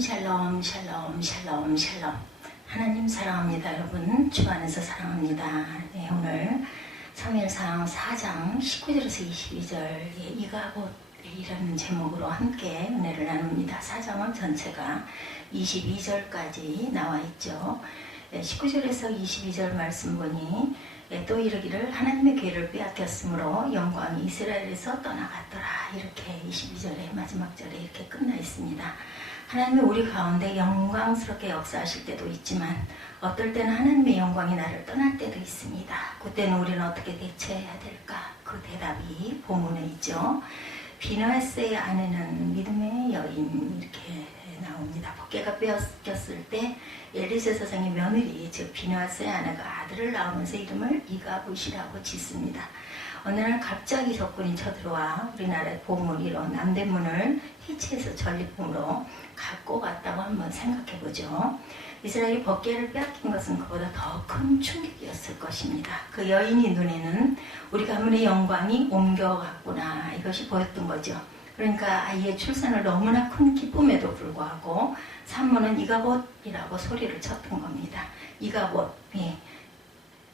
샬롬 샬롬 샬롬 샬롬 샬롬. 하나님 사랑합니다. 여러분 주 안에서 사랑합니다. 네, 오늘 사무엘상 4장 19절에서 22절 이가봇이라는 제목으로 함께 은혜를 나눕니다. 4장은 전체가 22절까지 나와 있죠. 19절에서 22절 말씀 보니 또 이르기를 하나님의 괴를 빼앗겼으므로 영광이 이스라엘에서 떠나갔더라. 이렇게 22절의 마지막 절에 이렇게 끝나 있습니다. 하나님은 우리 가운데 영광스럽게 역사하실 때도 있지만 어떨 때는 하나님의 영광이 나를 떠날 때도 있습니다. 그때는 우리는 어떻게 대처해야 될까? 그 대답이 본문에 있죠. 비느하스의 아내는 믿음의 여인 이렇게 나옵니다. 법궤가 빼앗겼을 때 엘리 제사장의 며느리 즉 비느하스의 아내가 아들을 낳으면서 이름을 이가봇이라고 짓습니다. 어느 날 갑자기 적군이 쳐들어와 우리나라의 보물이로 남대문을 해치해서 전리품으로 갖고 갔다고 한번 생각해보죠. 이스라엘이 법궤를 빼앗긴 것은 그보다 더 큰 충격이었을 것입니다. 그 여인이 눈에는 우리 가문의 영광이 옮겨갔구나 이것이 보였던 거죠. 그러니까 아이의 출산을 너무나 큰 기쁨에도 불구하고 산모는 이가봇이라고 소리를 쳤던 겁니다. 이가봇,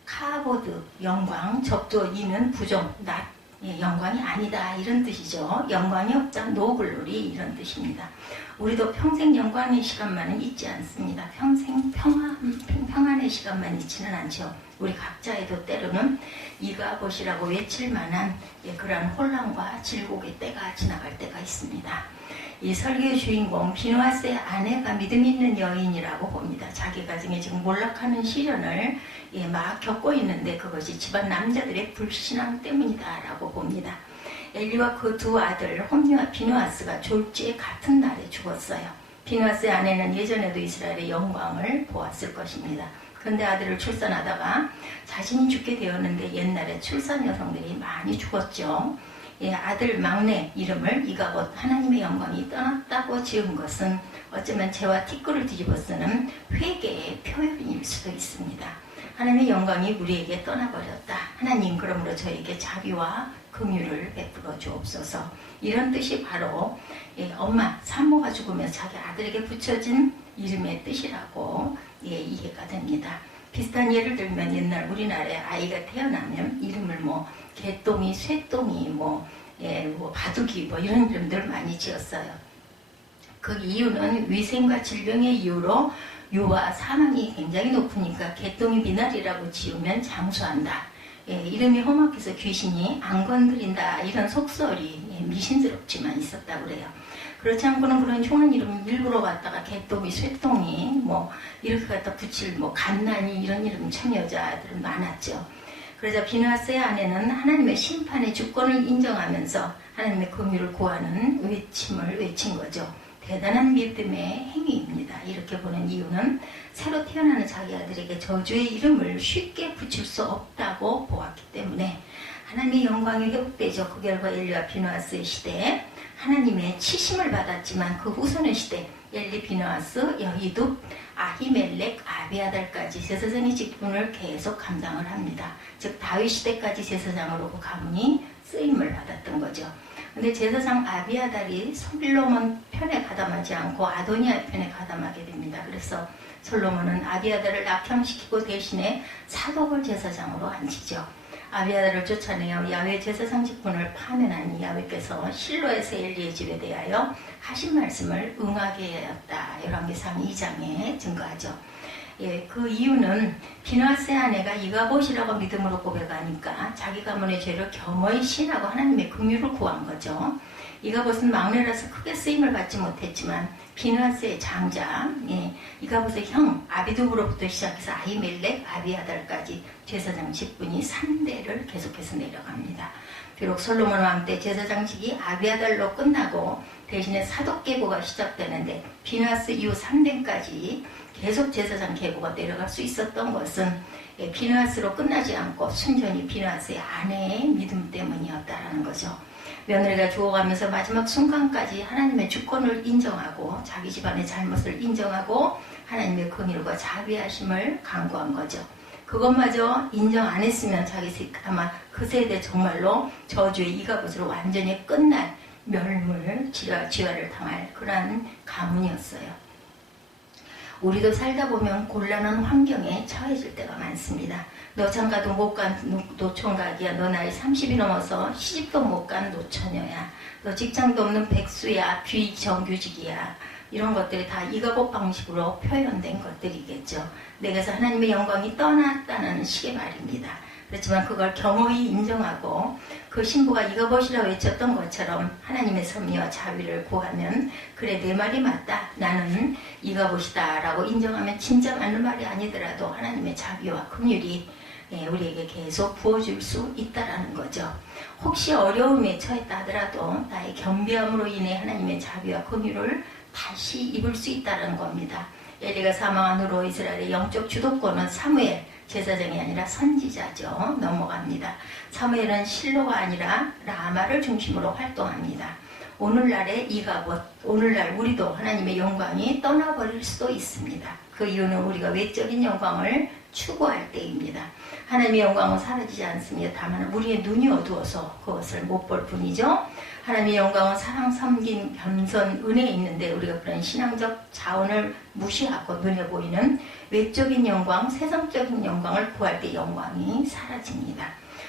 카보드, 영광, 접두 이는 부정, 낮, 영광이 아니다 이런 뜻이죠. 영광이 없다, 노글로리 이런 뜻입니다. 우리도 평생 영광의 시간만은 있지 않습니다. 평생 평안의 시간만 있지는 않죠. 우리 각자에도 때로는 이가봇이라고 외칠 만한 그러한 혼란과 질곡의 때가 지나갈 때가 있습니다. 이 설교의 주인공 비느하스의 아내가 믿음 있는 여인이라고 봅니다. 자기 가정에 지금 몰락하는 시련을 막 겪고 있는데 그것이 집안 남자들의 불신앙 때문이다라고 봅니다. 엘리와 그 두 아들 홈리와 비느하스가 졸지에 같은 날에 죽었어요. 비느하스의 아내는 예전에도 이스라엘의 영광을 보았을 것입니다. 그런데 아들을 출산하다가 자신이 죽게 되었는데 옛날에 출산 여성들이 많이 죽었죠. 아들 막내 이름을 이가봇 하나님의 영광이 떠났다고 지은 것은 어쩌면 죄와 티끌을 뒤집어 쓰는 회개의 표현일 수도 있습니다. 하나님의 영광이 우리에게 떠나버렸다. 하나님 그러므로 저에게 자비와 긍휼을 베풀어 주옵소서. 이런 뜻이 바로 엄마 산모가 죽으면서 자기 아들에게 붙여진 이름의 뜻이라고 이해가 됩니다. 비슷한 예를 들면 옛날 우리나라에 아이가 태어나면 이름을 개똥이, 쇠똥이, 바둑이 이런 이름들 많이 지었어요. 그 이유는 위생과 질병의 이유로 유아 사망이 굉장히 높으니까 개똥이 미나리라고 지으면 장수한다. 이름이 험악해서 귀신이 안 건드린다. 이런 속설이 미신스럽지만 있었다고 그래요. 그렇지 않고는 그런 흉한 이름 일부러 갖다가 개똥이, 쇠똥이 이렇게 갖다 붙일 갓난이 이런 이름 참 여자들은 많았죠. 그러자 비느하스의 아내는 하나님의 심판의 주권을 인정하면서 하나님의 긍휼을 구하는 외침을 외친 거죠. 대단한 믿음의 행위입니다. 이렇게 보는 이유는 새로 태어나는 자기 아들에게 저주의 이름을 쉽게 붙일 수 없다고 보았기 때문에 하나님의 영광이 회복되죠. 그 결과 엘리와 비느하스의 시대에 하나님의 치심을 받았지만 그 후손의 시대 엘리, 비느하스, 여히둡, 아히멜렉, 아비아달까지 제사장의 직분을 계속 감당을 합니다. 즉 다윗 시대까지 제사장으로 그 가문이 쓰임을 받았던 거죠. 근데 제사장 아비아달이 솔로몬 편에 가담하지 않고 아도니아 편에 가담하게 됩니다. 그래서 솔로몬은 아비아달을 낙향시키고 대신에 사독을 제사장으로 앉히죠. 아비아달을 쫓아내어 야훼 제사장 직분을 파면하니 야훼께서 실로에서 엘리의 집에 대하여 하신 말씀을 응하게 하였다. 열왕기상 2장에 증거하죠. 그 이유는 비느하스의 아내가 이가봇이라고 믿음으로 고백하니까 자기 가문의 죄를 겸허히 신하고 하나님의 긍휼을 구한 거죠. 이가봇은 막내라서 크게 쓰임을 받지 못했지만 비느하스의 장자, 이가봇의 형 아비둡으로부터 시작해서 아히멜렉, 아비아달까지 제사장 직분이 3대를 계속해서 내려갑니다. 비록 솔로몬 왕 때 제사장직이 아비아달로 끝나고 대신에 사독 계보가 시작되는데 비느하스 이후 3대까지 계속 제사장 계보가 내려갈 수 있었던 것은 비느하스로 끝나지 않고 순전히 비느하스의 아내의 믿음 때문이었다라는 거죠. 며느리가 죽어가면서 마지막 순간까지 하나님의 주권을 인정하고 자기 집안의 잘못을 인정하고 하나님의 긍휼과 자비하심을 강구한 거죠. 그것마저 인정 안 했으면 아마 그 세대 정말로 저주의 이가봇으로 완전히 끝날 멸물 지화를 당할 그러한 가문이었어요. 우리도 살다 보면 곤란한 환경에 처해질 때가 많습니다. 너 장가도 못 간 노총각이야. 너 나이 30이 넘어서 시집도 못 간 노처녀야. 너 직장도 없는 백수야. 비정규직이야. 이런 것들이 다 이가복 방식으로 표현된 것들이겠죠. 내게서 하나님의 영광이 떠났다는 식의 말입니다. 그렇지만 그걸 겸허히 인정하고 그 신부가 이가봇이라 외쳤던 것처럼 하나님의 섭리와 자비를 구하면 그래 내 말이 맞다. 나는 이가봇이다 라고 인정하면 진짜 맞는 말이 아니더라도 하나님의 자비와 긍휼이 우리에게 계속 부어줄 수 있다라는 거죠. 혹시 어려움에 처했다 하더라도 나의 겸비함으로 인해 하나님의 자비와 긍휼을 다시 입을 수 있다는 겁니다. 엘리가 사망한 후로 이스라엘의 영적 주도권은 사무엘 제사장이 아니라 선지자죠. 넘어갑니다. 사무엘은 실로가 아니라 라마를 중심으로 활동합니다. 오늘날의 이가봇, 오늘날 우리도 하나님의 영광이 떠나버릴 수도 있습니다. 그 이유는 우리가 외적인 영광을 추구할 때입니다. 하나님의 영광은 사라지지 않습니다. 다만 우리의 눈이 어두워서 그것을 못 볼 뿐이죠. 하나님의 영광은 사랑, 섬김, 겸손, 은혜에 있는데 우리가 그런 신앙적 자원을 무시하고 눈에 보이는 외적인 영광, 세상적인 영광을 구할 때 영광이 사라집니다.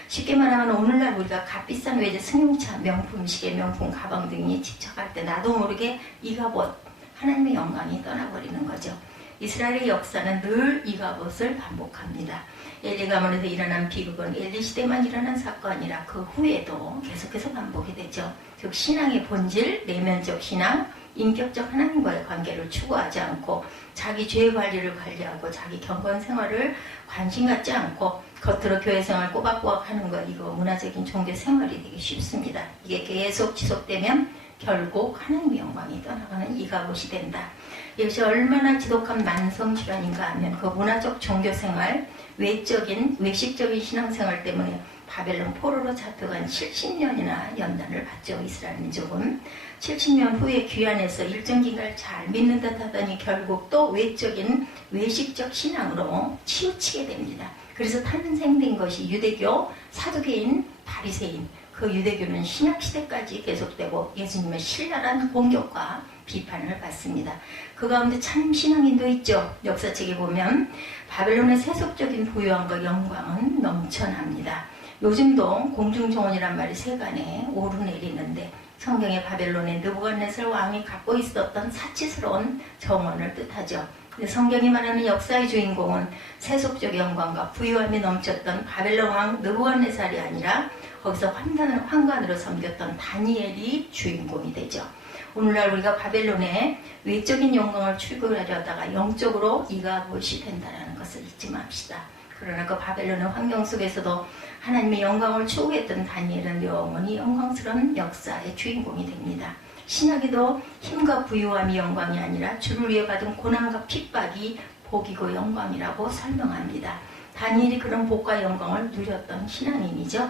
쉽게 말하면 오늘날 우리가 값비싼 외제 승용차, 명품 시계, 명품 가방 등이 집착할 때 나도 모르게 이가봇, 하나님의 영광이 떠나버리는 거죠. 이스라엘의 역사는 늘 이가봇을 반복합니다. 엘리 가문에서 일어난 비극은 엘리 시대만 일어난 사건이 아니라 그 후에도 계속해서 반복이 되죠. 즉 신앙의 본질, 내면적 신앙, 인격적 하나님과의 관계를 추구하지 않고 자기 죄 관리를 관리하고 자기 경건 생활을 관심 갖지 않고 겉으로 교회 생활 꼬박꼬박 하는 것, 이거 문화적인 종교 생활이 되기 쉽습니다. 이게 계속 지속되면 결국 하나님의 영광이 떠나가는 이가봇이 된다. 이것이 얼마나 지독한 만성질환인가 하면 그 문화적 종교생활, 외적인 외식적인 신앙생활 때문에 바벨론 포로로 잡혀간 70년이나 연단을 받죠. 이스라엘 민족은 70년 후에 귀환해서 일정 기간을 잘 믿는 듯 하더니 결국 또 외적인 외식적 신앙으로 치우치게 됩니다. 그래서 탄생된 것이 유대교, 사두개인, 바리새인. 그 유대교는 신약시대까지 계속되고 예수님의 신랄한 공격과 비판을 받습니다. 그 가운데 참 신앙인도 있죠. 역사책에 보면 바벨론의 세속적인 부유함과 영광은 넘쳐납니다. 요즘도 공중정원이란 말이 세간에 오르내리는데 성경의 바벨론의 느부갓네살 왕이 갖고 있었던 사치스러운 정원을 뜻하죠. 성경이 말하는 역사의 주인공은 세속적 영광과 부유함이 넘쳤던 바벨론 왕 느부갓네살이 아니라 거기서 환관으로 섬겼던 다니엘이 주인공이 되죠. 오늘날 우리가 바벨론의 외적인 영광을 추구하려 하다가 영적으로 이가봇이 된다는 것을 잊지 맙시다. 그러나 그 바벨론의 환경 속에서도 하나님의 영광을 추구했던 다니엘은 영원히 영광스러운 역사의 주인공이 됩니다. 신약에도 힘과 부유함이 영광이 아니라 주를 위해 받은 고난과 핍박이 복이고 영광이라고 설명합니다. 다니엘이 그런 복과 영광을 누렸던 신앙인이죠.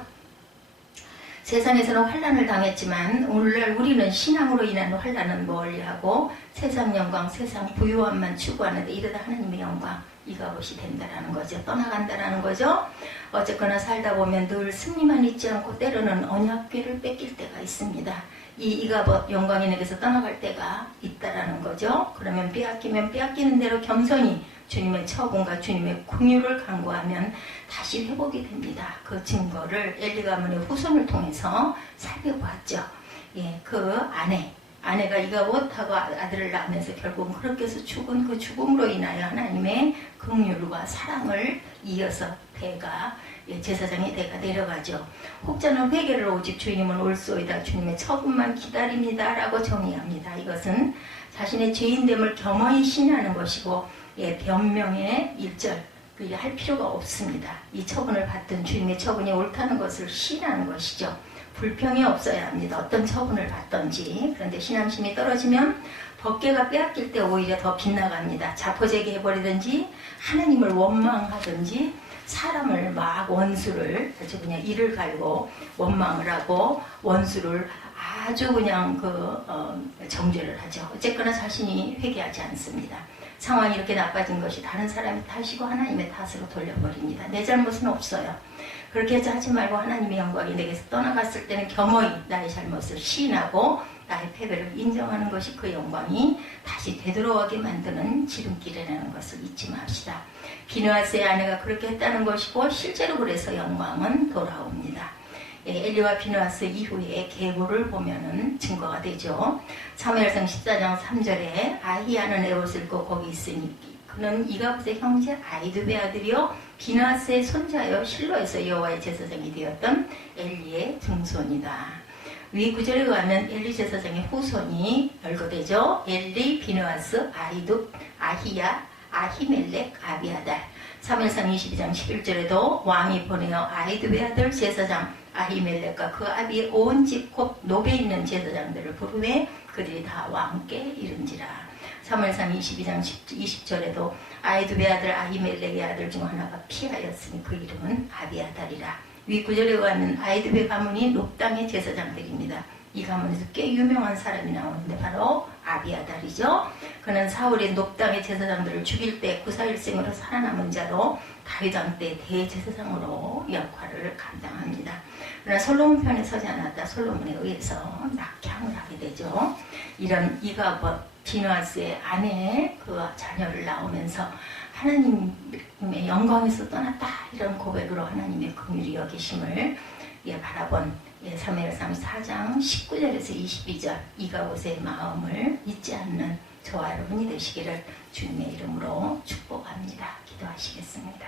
세상에서는 환난을 당했지만 오늘날 우리는 신앙으로 인한 환난은 멀리하고 세상 영광, 세상 부유함만 추구하는데 이러다 하나님의 영광, 이가봇이 된다라는 거죠. 떠나간다라는 거죠. 어쨌거나 살다 보면 늘 승리만 있지 않고 때로는 언약궤를 뺏길 때가 있습니다. 이가봇 영광인에게서 떠나갈 때가 있다라는 거죠. 그러면 빼앗기면 빼앗기는 대로 겸손히 주님의 처분과 주님의 긍휼을 간구하면 다시 회복이 됩니다. 그 증거를 엘리 가문의 후손을 통해서 살펴보았죠. 그 아내가 이가봇하고 아들을 낳으면서 결국은 그렇게 해서 죽은 그 죽음으로 인하여 하나님의 긍휼과 사랑을 이어서 대가 제사장의 대가 내려가죠. 혹자는 회개를 오직 주님은 올소이다. 주님의 처분만 기다립니다. 라고 정의합니다. 이것은 자신의 죄인됨을 겸허히 신뢰하는 것이고 변명의 일절 할 필요가 없습니다. 이 처분을 받든 주님의 처분이 옳다는 것을 신뢰하는 것이죠. 불평이 없어야 합니다. 어떤 처분을 받든지. 그런데 신앙심이 떨어지면 법궤가 빼앗길 때 오히려 더 빗나갑니다. 자포자기 해버리든지 하나님을 원망하든지 사람을 막 원수를 아주 그냥 이를 갈고 원망을 하고 원수를 아주 그냥 정죄를 하죠. 어쨌거나 자신이 회개하지 않습니다. 상황이 이렇게 나빠진 것이 다른 사람의 탓이고 하나님의 탓으로 돌려버립니다. 내 잘못은 없어요. 그렇게 하지 말고 하나님의 영광이 내게서 떠나갔을 때는 겸허히 나의 잘못을 시인하고 나의 패배를 인정하는 것이 그 영광이 다시 되돌아오게 만드는 지름길이라는 것을 잊지 맙시다. 비느하스의 아내가 그렇게 했다는 것이고 실제로 그래서 영광은 돌아옵니다. 엘리와 비느하스 이후에 계보를 보면은 증거가 되죠. 사무엘상 14장 3절에 아히야는 에봇을 입고 거기 있으니 그는 이가봇의 형제 아히두베 아들이요 비느하스의 손자여 실로에서 여호와의 제사장이 되었던 엘리의 증손이다. 위 구절에 가면 엘리 제사장의 후손이 열거되죠. 엘리, 비느하스, 아히둡, 아히야, 아히멜렉, 아비아달. 사무엘상 22장 11절에도 왕이 보내어 아히둡의 아들 제사장 아히멜렉과 그 아비의 온 집 곧 노베 있는 제사장들을 부르매 그들이 다 왕께 이른지라. 사무엘상 22장 20절에도 아히둡의 아들 아히멜렉의 아들 중 하나가 피하였으니 그 이름은 아비아달이라. 위 구절에 가면 아히둡의 가문이 롭 땅의 제사장들입니다. 이 가문에서 꽤 유명한 사람이 나오는데 바로 아비아달이죠. 그는 사울이 롭 땅의 제사장들을 죽일 때 구사일생으로 살아남은 자로 다윗 왕 때 대제사장으로 역할을 감당합니다. 그러나 솔로몬 편에 서지 않았다 솔로몬에 의해서 낙향을 하게 되죠. 이런 이가봇 비느하스의 아내 그 자녀를 낳으면서 하나님의 영광에서 떠났다 이런 고백으로 하나님의 긍휼히 여기심을 바라본 사무엘상 4장 19절에서 22절 이가봇의 마음을 잊지 않는 저와 여러분이 되시기를 주님의 이름으로 축복합니다. 기도하시겠습니다.